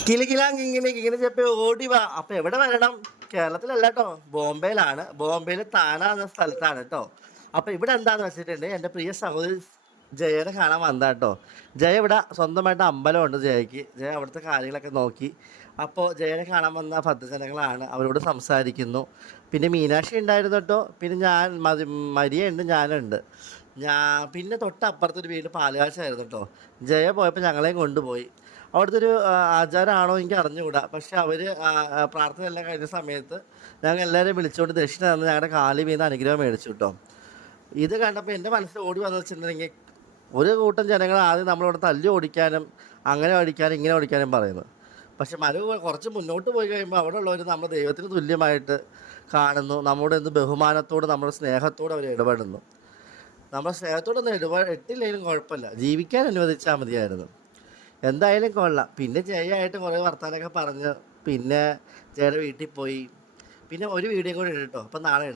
ഇങ്ങനെ ചെപ്പി ഓടി വാ. അപ്പൊ എവിടെ വരണം? കേരളത്തിലല്ല കേട്ടോ, ബോംബെയിലാണ്. ബോംബെയിൽ താന എന്ന സ്ഥലത്താണ് കേട്ടോ. അപ്പൊ ഇവിടെ എന്താന്ന് വെച്ചിട്ടുണ്ട്, എൻ്റെ പ്രിയ സഹോദരി ജയനെ കാണാൻ വന്നതാ കേട്ടോ. ജയ ഇവിടെ സ്വന്തമായിട്ട് അമ്പലമുണ്ട് ജയക്ക്. ജയ അവിടുത്തെ കാര്യങ്ങളൊക്കെ നോക്കി. അപ്പോൾ ജയനെ കാണാൻ വന്ന ഭക്തജനങ്ങളാണ്, അവരോട് സംസാരിക്കുന്നു. പിന്നെ മീനാക്ഷി ഉണ്ടായിരുന്നു കേട്ടോ. പിന്നെ ഞാൻ മരിയ ഉണ്ട്, ഞാനുണ്ട്. പിന്നെ തൊട്ടപ്പുറത്തൊരു വീട് പാലുകാച്ചായിരുന്നു കേട്ടോ. ജയ പോയപ്പോൾ ഞങ്ങളെയും കൊണ്ടുപോയി. അവിടുത്തെ ഒരു ആചാരമാണോ എനിക്ക് അറിഞ്ഞുകൂടാ. പക്ഷെ അവർ പ്രാർത്ഥന എല്ലാം കഴിഞ്ഞ സമയത്ത് ഞങ്ങൾ എല്ലാവരെയും വിളിച്ചുകൊണ്ട് ദക്ഷിണ തന്ന് ഞങ്ങളുടെ കാലിൽ വീണ് അനുഗ്രഹം മേടിച്ചു കേട്ടോ. ഇത് കണ്ടപ്പോൾ എൻ്റെ മനസ്സിൽ ഓടി വന്നു വെച്ചിട്ടുണ്ടെങ്കിൽ, ഒരു കൂട്ടം ജനങ്ങൾ ആദ്യം നമ്മളിവിടെ തല്ലി ഓടിക്കാനും അങ്ങനെ ഓടിക്കാനും ഇങ്ങനെ ഓടിക്കാനും പറയുന്നു. പക്ഷെ കുറച്ച് മുന്നോട്ട് പോയി കഴിയുമ്പോൾ അവിടെ ഉള്ളവർ നമ്മൾ ദൈവത്തിന് തുല്യമായിട്ട് കാണുന്നു. നമ്മുടെ എന്ത് ബഹുമാനത്തോട്, നമ്മുടെ സ്നേഹത്തോട് അവർ ഇടപെടുന്നു. നമ്മുടെ സ്നേഹത്തോടൊന്നും ഇട്ടില്ലെങ്കിലും കുഴപ്പമില്ല, ജീവിക്കാൻ അനുവദിച്ചാൽ മതിയായിരുന്നു. എന്തായാലും കൊള്ളാം. പിന്നെ ജയായിട്ട് കുറേ വർത്താനമൊക്കെ പറഞ്ഞ് പിന്നെ ജയയുടെ വീട്ടിൽ പോയി. പിന്നെ ഒരു വീഡിയോ കൂടെ ഇട്ടോ. അപ്പം നാളെ